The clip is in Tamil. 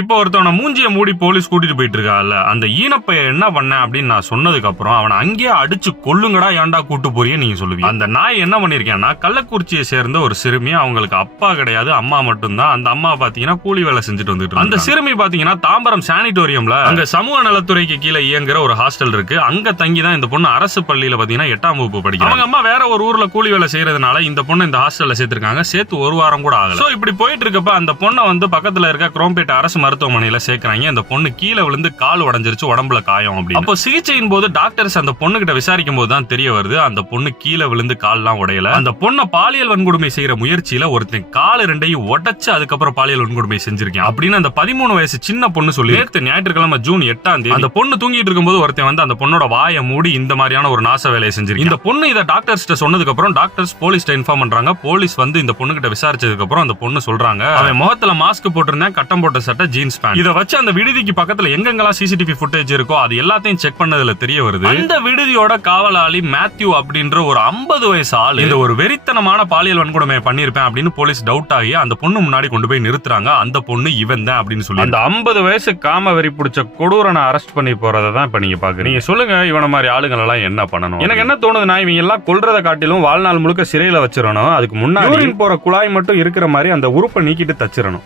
இப்போ ஒருத்தவனை மூஞ்சிய மூடி போலீஸ் கூட்டிட்டு போயிட்டு இருக்கால, அந்த ஈனப்பைய என்ன பண்ண அப்படின்னு நான் சொன்னதுக்கு அப்புறம் அவனை அங்கேயே அடிச்சு கொல்லுங்கடா, ஏன்டா கூட்டு போறியே நீங்க சொல்லுவீங்க. அந்த நாய் என்ன பண்ணிருக்கேன்னா, கள்ளக்குறிச்சியை சேர்ந்த ஒரு சிறுமி, அவங்களுக்கு அப்பா கிடையாது, அம்மா மட்டும்தான். அந்த அம்மா பாத்தீங்கன்னா கூலி வேலை செஞ்சுட்டு வந்துட்டு அந்த சிறுமி பாத்தீங்கன்னா தாம்பரம் சானிட்டோரியம்ல அங்க சமூக நலத்துறைக்கு கீழே இயங்குற ஒரு ஹாஸ்டல் இருக்கு, அங்க தங்கிதான் இந்த பொண்ணு அரசு பள்ளியில பாத்தீங்கன்னா 8ஆம் வகுப்பு படிக்கும். அவங்க அம்மா வேற ஒரு ஊர்ல கூலி வேலை செய்யறதுனால இந்த பொண்ணு இந்த ஹாஸ்டல்ல சேர்த்திருக்காங்க. சேர்த்து ஒரு வாரம் கூட ஆகல. இப்படி போயிட்டு இருக்கப்ப அந்த பொண்ணை வந்து பக்கத்துல இருக்க குரோம்பேட்டை அரசு மருத்துவமனையில சேர்க்கிறாங்க. அந்த பொண்ணு கீழே விழுந்து கால் உடைஞ்சிருச்சு, உடம்புல காயம். அப்படி அப்போ சிகிச்சையின் போது டாக்டர்ஸ் அந்த பொண்ணு கிட்ட விசாரிக்கும் போது தான் தெரிய வருது, அந்த பொண்ணு கீழே விழுந்து கால்லாம் உடையல. அந்த பொண்ணை பாலியல் வன்கொடுமை செய்யற முயற்சியில ஒருத்தன் கால் ரெண்டையும் உடைச்சு அதுக்கப்புறம் பாலியல் வன்கொடுமை செஞ்சிருக்கேன் அப்படின்னு அந்த 13 வயசு சின்ன பொண்ணு சொல்லி, நேத்து ஞாயிற்றுக்கிழமை ஜூன் 8ஆம் தேதி அந்த பொண்ணு தூங்கிட்டு இருக்கும்போது ஒருத்தன் வந்து அந்த பொண்ணோட வாயை மூடி இந்த மாதிரியான ஒரு நாச வேலையை செஞ்சிருக்கு. இந்த பொண்ணு இதை டாக்டர்ஸ் சொன்னதுக்கு அப்புறம் டாக்டர்ஸ் போலீஸ் இன்ஃபார்ம் பண்றாங்க. போலீஸ் வந்து இந்த பொண்ணு கிட்ட விசாரிச்சதுக்கு அப்புறம் அந்த பொண்ணு சொல்றாங்க, அவன் முகத்துல மாஸ்க் போட்டிருந்தேன், கட்டம் போட்ட சட்டை, ஜீன்ஸ் பேண்ட். இதை வச்சு அந்த விடுதிக்கு பக்கத்துல எங்கெங்கெல்லாம் சிசிடிவி ஃபுட்டேஜ் இருக்கோ அது எல்லாத்தையும் செக் பண்ணதுல தெரிய வருது, அந்த விடுதியோட காவலாளி மேத்யூ அப்படின்ற ஒரு 50 வயசு ஆள் இந்த ஒரு வெறித்தனமான பாலியல் வன்கொடுமையை பண்ணிருப்பேன் அப்படின்னு போலீஸ் டவுட் ஆகி அந்த பொண்ணு முன்னாடி கொண்டு போய் நிறுத்துறாங்க. அந்த பொண்ணு இவன் தான் அப்படின்னு சொல்லி அந்த 50 வயசு காம வெறி பிடிச்ச கொடூரனை அரெஸ்ட் பண்ணி போறதான் இப்ப நீங்க பாக்குறீங்க. நீங்க சொல்லுங்க, இவன மாதிரி ஆளுங்க எல்லாம் என்ன பண்ணணும்? எனக்கு என்ன தோணுதுன்னா, இவங்க எல்லாம் கொல்றதை காட்டிலும் வாழ்நாள் முழுக்க சிறையில வச்சிடணும். அதுக்கு முன்னாடி போற குழாய் மட்டும் இருக்கிற மாதிரி அந்த உறுப்பை நீக்கிட்டு தச்சிடணும்.